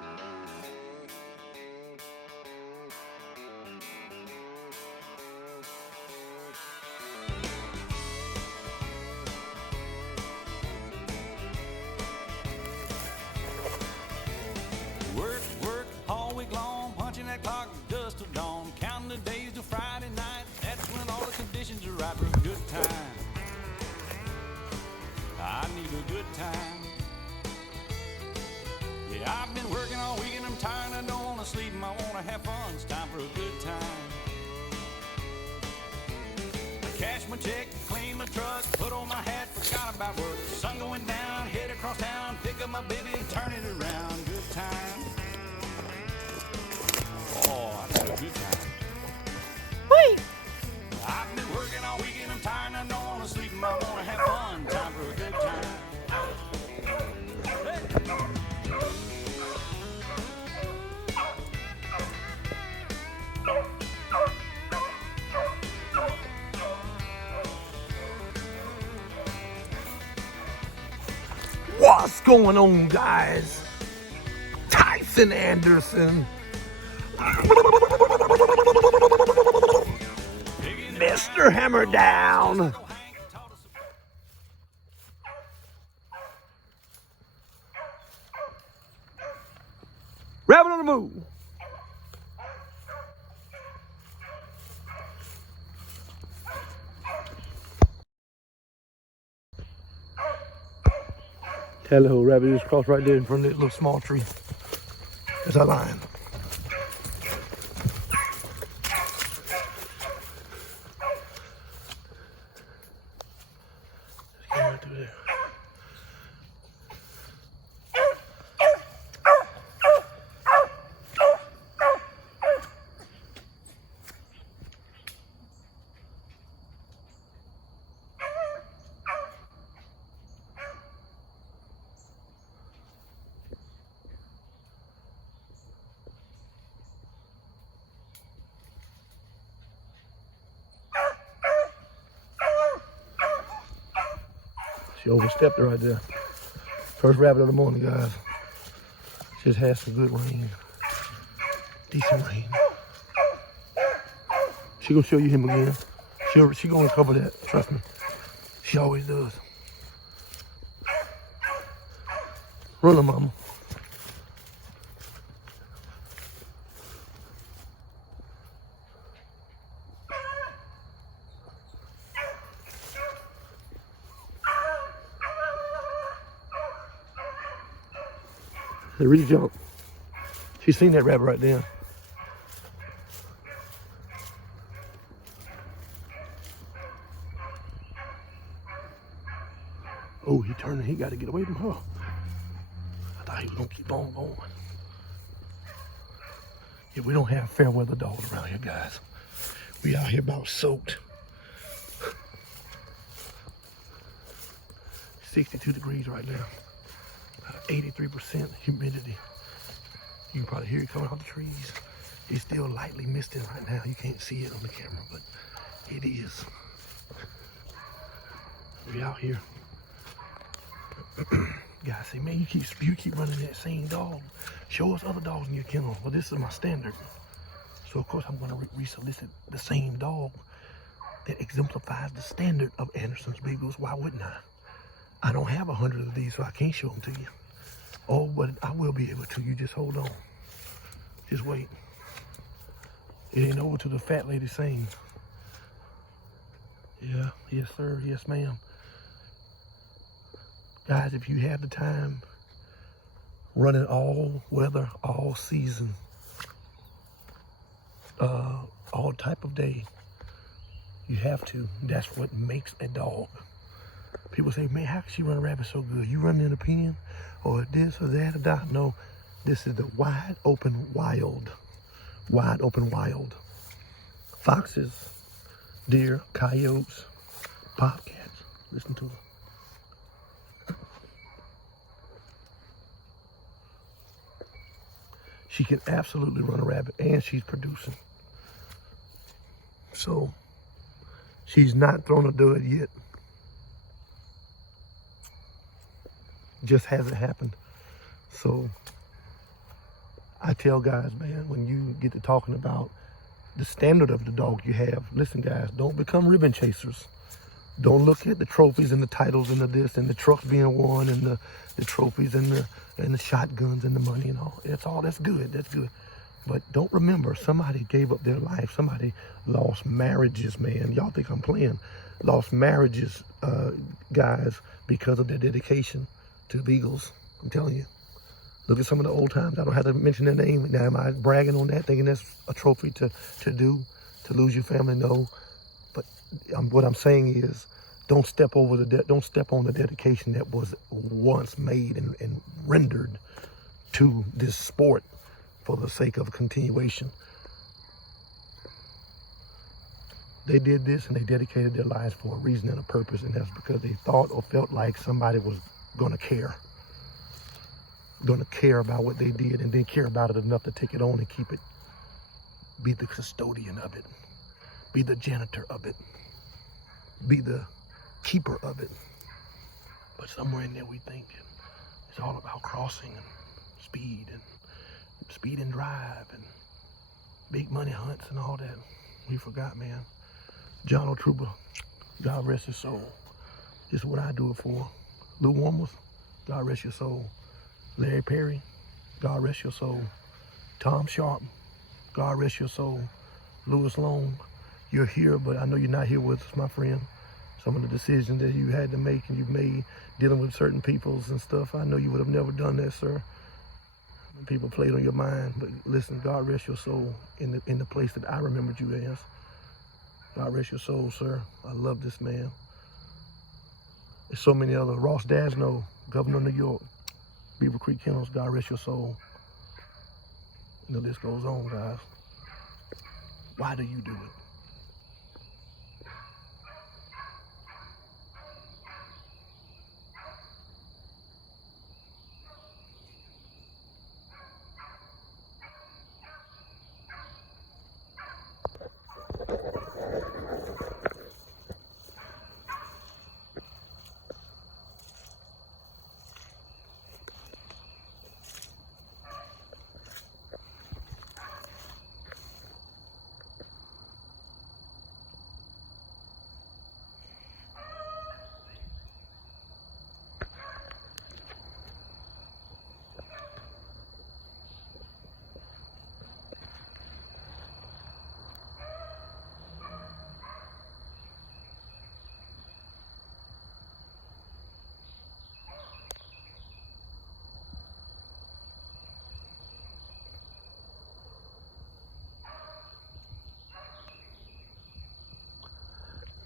Work, work, all week long, punching that clock just till dawn, counting the days till Friday night. That's when all the conditions are right for a good time. I need a good time. Yeah, I've been working all week and I'm tired and I don't want to sleep and I want to have fun. It's time for a good time. I cash my check, clean my truck, put on my hat, forgot about work. Sun going down, head across town, pick up my baby and turn it around. Good time. Oh, I had a good time. Wait. I've been working all week and I'm tired and I don't want to sleep and I want to have fun. Time for a good time. What's going on, guys? Tyson Anderson. Mr. Hammer Down. Rabbit on the move. Hello, rabbit just crossed right there in front of that little small tree. There's our line. Just came right through there. She overstepped it right there. First rabbit of the morning, guys. Just had some good rain. Decent rain. She gonna show you him again. She gonna cover that, trust me. She always does. Run her, mama. They really jumped. She's seen that rabbit right there. Oh, he turned. He got to get away from her. I thought he was gonna keep on going. Yeah, we don't have fair weather dogs around here, guys. We out here about soaked. 62 degrees right now. 83% humidity. You can probably hear it coming out the trees. It's still lightly misting right now. You can't see it on the camera, but it is. We out here. Guys say, man, you keep running that same dog. Show us other dogs in your kennel. Well, this is my standard. So of course I'm going to re-solicit the same dog that exemplifies the standard of Anderson's Beagles. Why wouldn't I? I don't have 100 of these, so I can't show them to you. Oh, but I will be able to. You just hold on. Just wait. It ain't over till the fat lady sings. Yeah, yes sir, yes ma'am. Guys, if you have the time, run it all weather, all season, all type of day. You have to. That's what makes a dog. People say, man, how can she run a rabbit so good? You run in a pen or this or that or that? No, this is the wide open wild. Wide open wild. Foxes, deer, coyotes, bobcats. Listen to her. She can absolutely run a rabbit and she's producing. So she's not thrown a dud yet. Just hasn't happened. So I tell guys, man, when you get to talking about the standard of the dog you have, listen, guys, don't become ribbon chasers. Don't look at the trophies and the titles and the this and the trucks being won and the trophies and the shotguns and the money and all. That's good. That's good. But don't remember, somebody gave up their life. Somebody lost marriages, man. Y'all think I'm playing? Lost marriages, guys, because of their dedication to Beagles. I'm telling you. Look at some of the old times. I don't have to mention their name. Now, am I bragging on that, thinking that's a trophy to lose your family? No. But what I'm saying is, don't step on the dedication that was once made and rendered to this sport for the sake of continuation. They did this and they dedicated their lives for a reason and a purpose, and that's because they thought or felt like somebody was gonna care about what they did, and then care about it enough to take it on and keep it, be the custodian of it, be the janitor of it, be the keeper of it. But somewhere in there we think it's all about crossing and speed and drive and big money hunts and all that. We forgot, man. John O'Trooper, God rest his soul. This is what I do it for. Lou Warmers, God rest your soul. Larry Perry, God rest your soul. Tom Sharp, God rest your soul. Lewis Long, you're here, but I know you're not here with us, my friend. Some of the decisions that you had to make and you've made dealing with certain peoples and stuff, I know you would have never done that, sir. People played on your mind, but listen, God rest your soul in the place that I remembered you as. God rest your soul, sir. I love this man. There's so many other. Ross Dasno, Governor of New York. Beaver Creek Kennels, God rest your soul. The list goes on, guys. Why do you do it?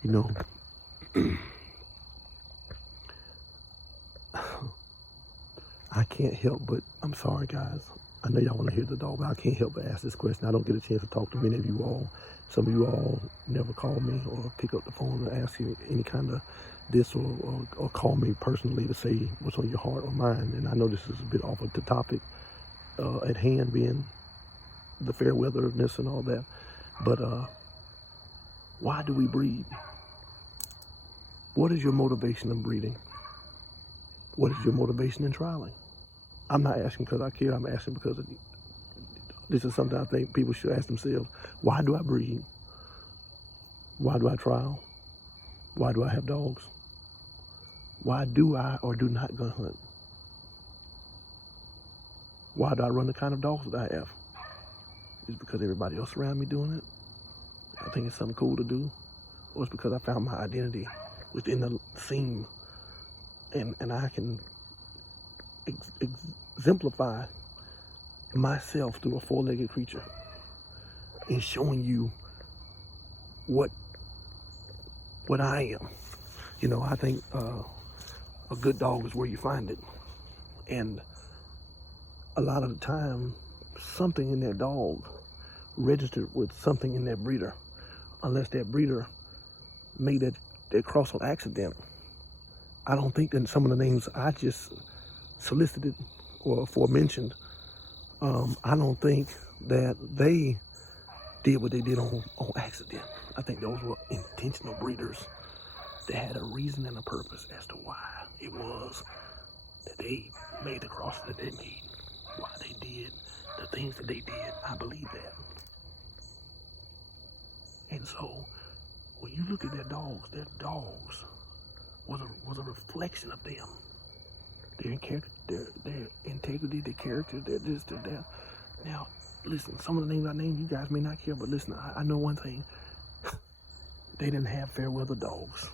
You know, I can't help but, I'm sorry guys, I know y'all want to hear the dog, but I can't help but ask this question. I don't get a chance to talk to many of you all. Some of you all never call me or pick up the phone and ask you any kind of this or call me personally to say what's on your heart or mind. And I know this is a bit off of the topic at hand, being the fair weatherness and all that. But why do we breed? What is your motivation in breeding? What is your motivation in trialing? I'm not asking because I care. I'm asking because this is something I think people should ask themselves. Why do I breed? Why do I trial? Why do I have dogs? Why do I or do not gun hunt? Why do I run the kind of dogs that I have? Is it because everybody else around me doing it? I think it's something cool to do? Or it's because I found my identity within the scene, and I can exemplify myself through a four-legged creature and showing you what I am. You know, I think a good dog is where you find it, and a lot of the time something in that dog registered with something in that breeder, unless that breeder made that cross on accident. I don't think that some of the names I just solicited or aforementioned, I don't think that they did what they did on accident. I think those were intentional breeders that had a reason and a purpose as to why it was that they made the cross that they made, why they did the things that they did, I believe that. And so, when you look at their dogs was a reflection of them. Their integrity, their character, their this, their that. Now, listen, some of the names I named, you guys may not care, but listen, I know one thing. They didn't have fair weather dogs.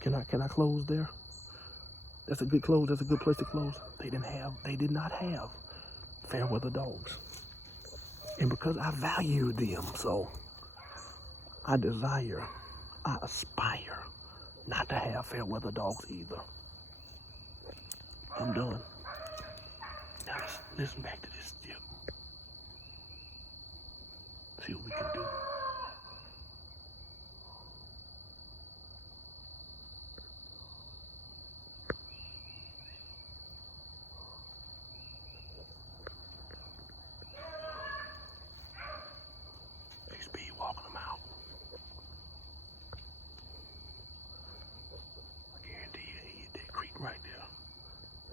Can I close there? That's a good close. That's a good place to close. They did not have fair weather dogs. And because I value them, so I aspire not to have fair weather dogs either. I'm done. Now let's listen back to this tip. See what we can do. Walking them out. I guarantee you, he hit that creek right there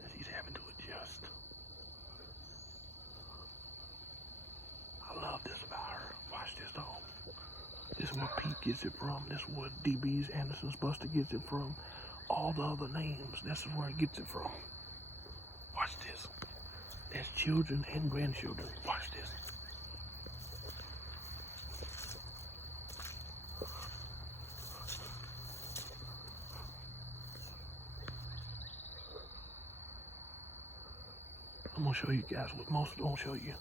as he's having to adjust. I love this about her. Watch this dog. This is where Pete gets it from. This is where DB's, Anderson's, Buster gets it from. All the other names, this is where he gets it from. Watch this. There's children and grandchildren. Watch this. I'm gonna show you guys what most don't show you.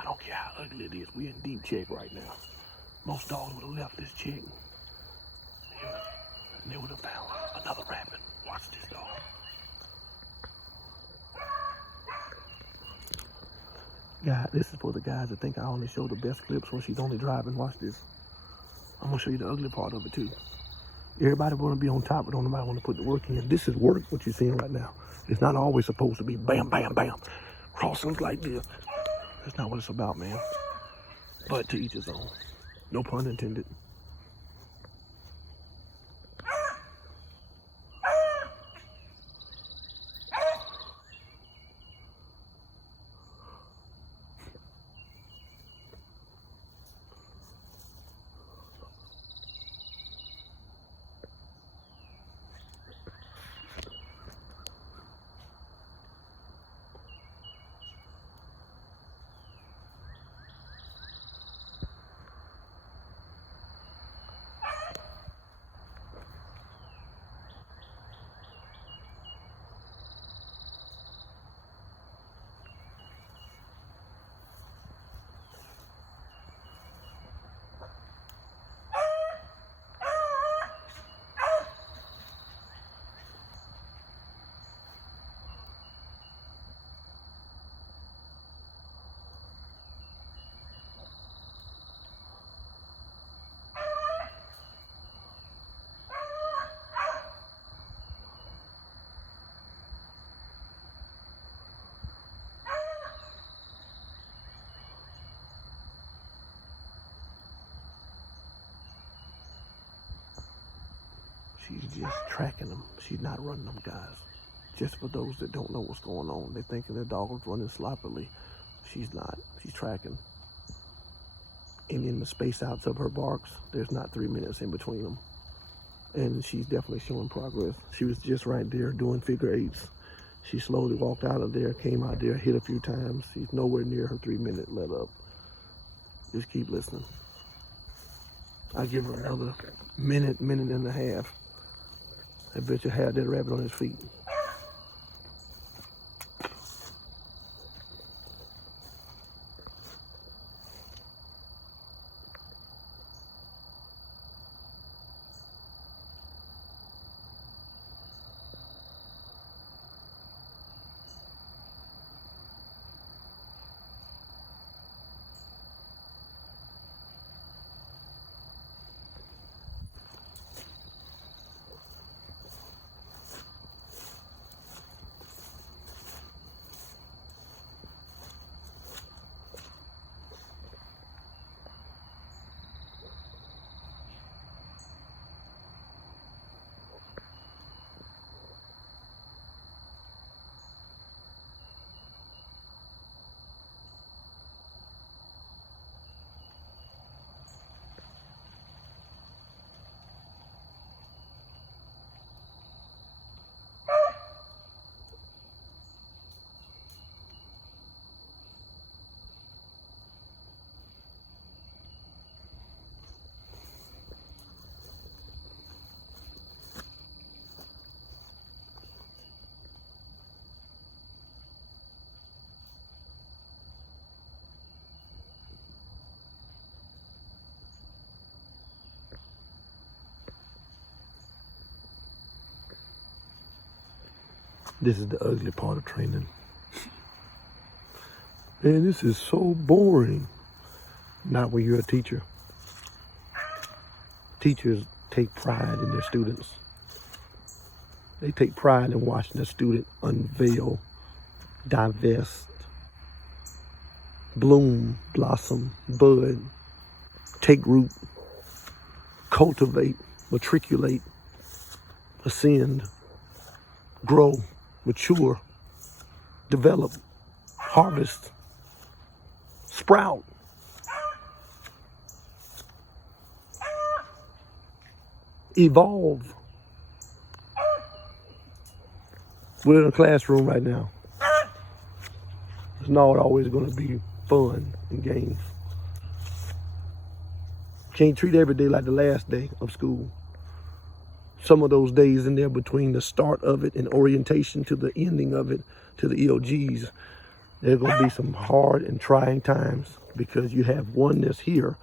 I don't care how ugly it is. We're in deep check right now. Most dogs would have left this check and they would have found another rabbit. Watch this dog. God, this is for the guys that think I only show the best clips when she's only driving. Watch this. I'm gonna show you the ugly part of it too. Everybody wanna be on top, but don't nobody wanna put the work in. This is work, what you're seeing right now. It's not always supposed to be bam, bam, bam. Crossings like this. That's not what it's about, man. But to each his own. No pun intended. She's just tracking them. She's not running them, guys. Just for those that don't know what's going on. They're thinking their dog is running sloppily. She's not. She's tracking. And in the space outs of her barks, there's not 3 minutes in between them. And she's definitely showing progress. She was just right there doing figure eights. She slowly walked out of there, came out there, hit a few times. She's nowhere near her 3 minute let up. Just keep listening. I'll give her another minute and a half. I bet you had that rabbit on his feet. This is the ugly part of training. Man, this is so boring. Not when you're a teacher. Teachers take pride in their students. They take pride in watching a student unveil, divest, bloom, blossom, bud, take root, cultivate, matriculate, ascend, grow, mature, develop, harvest, sprout. Evolve. We're in a classroom right now. It's not always going to be fun and games. Can't treat every day like the last day of school. Some of those days in there between the start of it and orientation to the ending of it, to the EOGs, there's going to be some hard and trying times because you have one that's here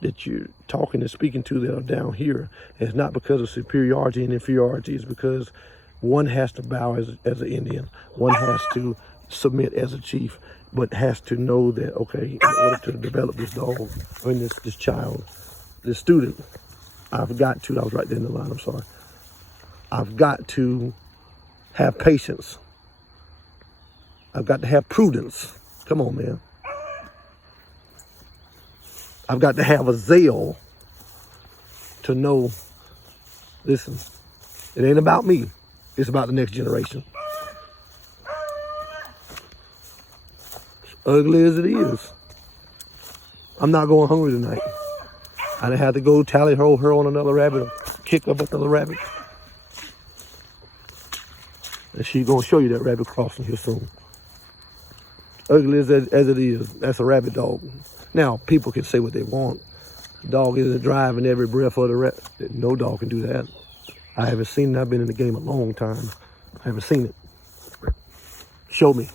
that you're talking and speaking to that are down here. And it's not because of superiority and inferiority. It's because one has to bow as an Indian. One has to submit as a chief, but has to know that, okay, in order to develop this dog, or this child, this student, I was right there in the line, I'm sorry. I've got to have patience. I've got to have prudence. Come on, man. I've got to have a zeal to know, listen, it ain't about me. It's about the next generation. As ugly as it is, I'm not going hungry tonight. I didn't have to go tally her on another rabbit or kick up another rabbit. And she's going to show you that rabbit crossing here soon. Ugly as it is, that's a rabbit dog. Now, people can say what they want. The dog isn't driving every breath of the rabbit. No dog can do that. I haven't seen it. I've been in the game a long time. I haven't seen it. Show me.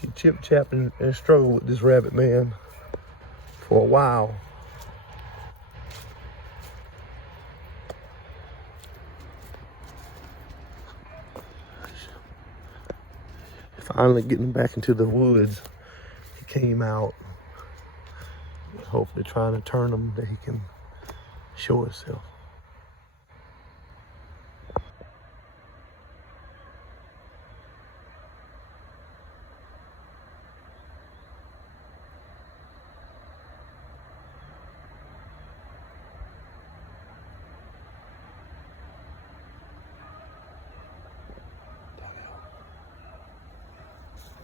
She chip-chapped and struggled with this rabbit, man, for a while. Finally getting back into the woods. He came out, hopefully trying to turn him that he can show himself.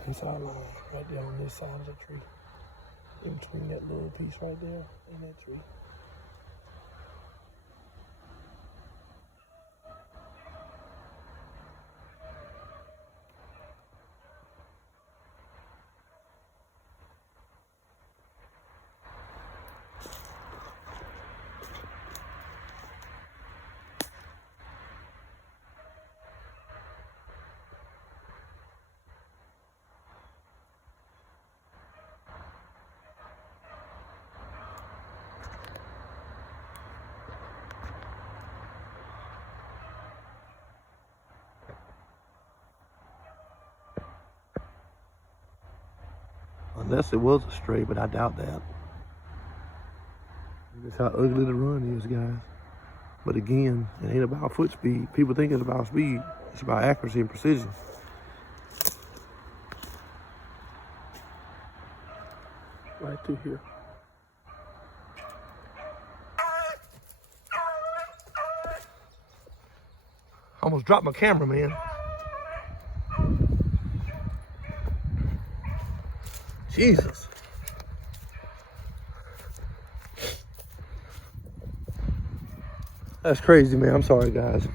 Inside line, right there on this side of the tree. In between that little piece right there and that tree. Unless it was a stray, but I doubt that. That's how ugly the run is, guys. But again, it ain't about foot speed. People think it's about speed. It's about accuracy and precision. Right through here. I almost dropped my camera, man. Jesus. That's crazy, man. I'm sorry, guys.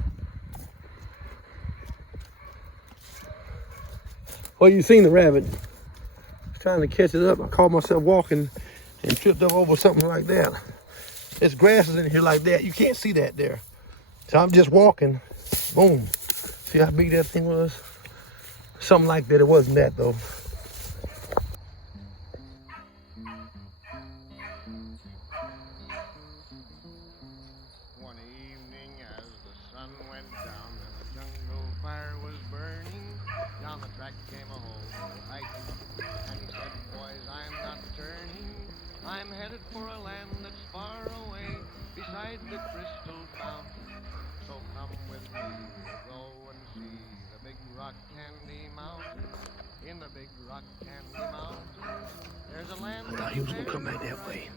Well, you seen the rabbit. I was trying to catch it up. I caught myself walking and tripped up over something like that. There's grasses in here like that. You can't see that there. So I'm just walking. Boom. See how big that thing was? Something like that. It wasn't that though. One evening as the sun went down and the jungle fire was burning, down the track came a hobo hiking, and he said, boys, I'm not turning. I'm headed for a land that's far away, beside the crystal fountain. So come with me, we'll go and see the big rock candy mountain. In the big rock candy mountain, there's a land I thought he was gonna come back that way.